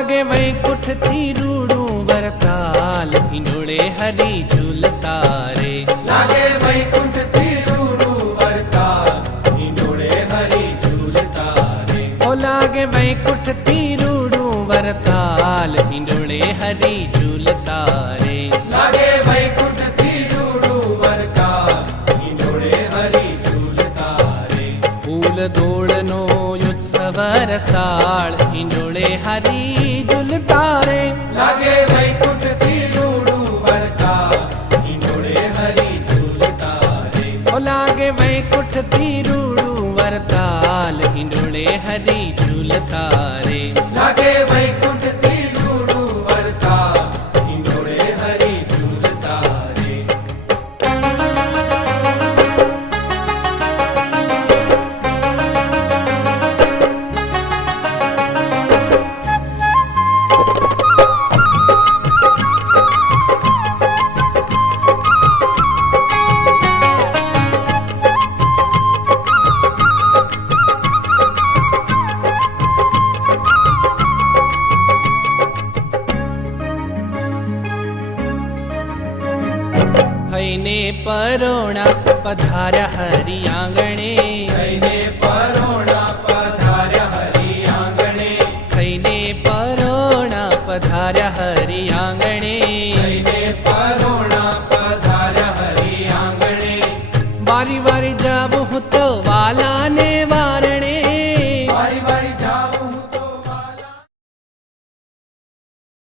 लागे वैकुंठ थी रूड़ू वरताल हिंडोळे हरी झूलता रे लागे वैकुंठ थी रूड़ू वरताल हिंडोळे हरी झूलता रे ओ लागे वैकुंठ थी रूड़ू वरताल हिंडोळे हरी झूलता रे लागे वैकुंठ थी रूड़ू वरताल हिंडोळे हरी झूलता रे फूल दोळनो उत्सव रसाळ हिंडोळे हरी झूलता रे लागे वैकुंठ थी रूड़ू वरताल हिंडोळे हरी झूलता रे ओ लागे वैकुंठ थी रूड़ू वरताल हिंडोळे हरी झूलता रे लागे वैकुंठ थी रूड़ू वरताल हिंडोळे हरी झूलता रे खैने परोणा पधार्या हरी आंगणे खैने परोणा पधार्या हरी आंगणे खैने परोणा पधार्या हरी आंगणे खैने परोणा पधार्या हरी आंगणे वारी वारी जब हुत वाला